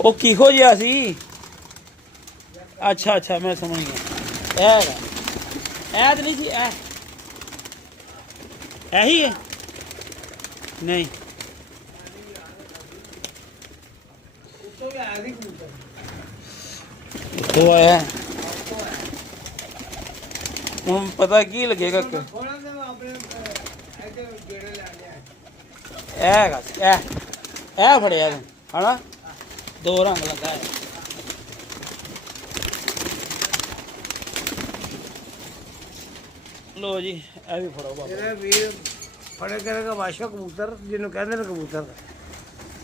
ਉਹ ਕਿਹੋ ਜਿਹਾ ਸੀ? ਅੱਛਾ ਅੱਛਾ ਮੈਂ ਸਮਝ ਗਿਆ। ਇਹ ਤਾਂ ਨਹੀਂ ਸੀ ਇਹੀ ਹੈ ਨਹੀਂ ਉਹ ਆਇਆ ਹੁਣ ਪਤਾ ਕੀ ਲੱਗੇਗਾ ਕਿ ਇਹ ਹੈਗਾ ਇਹ ਫੜਿਆ ਤੂੰ ਹਨਾ ਦੋ ਰੰਗ ਲੱਗਾ ਹੈ लो जी ए भी फड़ो बाबा वीर फड़े करेगा बादशाह कबूतर जिन्होंने कहते हैं कबूतर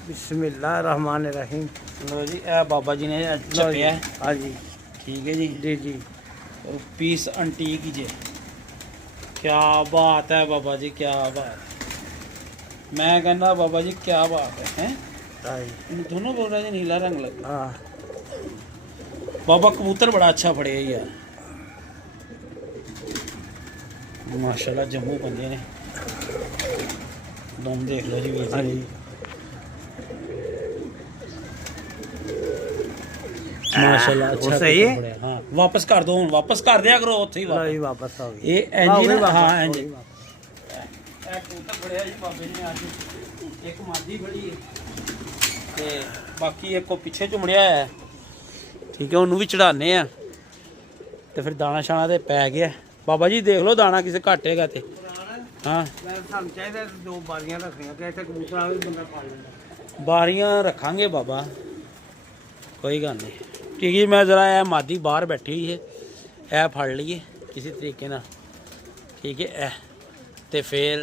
बिस्मिल्लाह रहमान रहीम। लो जी ए बाबा जी ने छपिया है। हाँ जी ठीक है जी जी जी पीस अंटीक जी क्या बात है बाबा जी क्या बात। मैं कहना बाबा जी क्या बात है हैं दोनों बोल रहे हैं नीला रंग लगा। हाँ बाबा कबूतर बड़ा अच्छा फड़े यार माशाल्लाह जम्मू बंदे ने दम देख लो जी वीर जी। माशाल्लाह अच्छा सही है। हाँ वापस कर दो वापस कर दिया करो उत्थे ही वापस आ गई ये इंजन हाँ इंजन कबूतर बड़े जी बाबे ने आज एक मादी बड़ी है ते बाकी एक को पीछे चुमड़िया है ठीक है उन्होंने भी चढ़ाने आ ते फिर दाना शाना ते पै गया। बाबा जी देख लो दाना किसे घट है ते हाँ दो बारियां बारियां रखांगे बाबा कोई गल नहीं ठीक है। मैं जरा ए मादी बाहर बैठी हुई है ए फड़ लीए किसी तरीके ना ठीक है ए ते फिर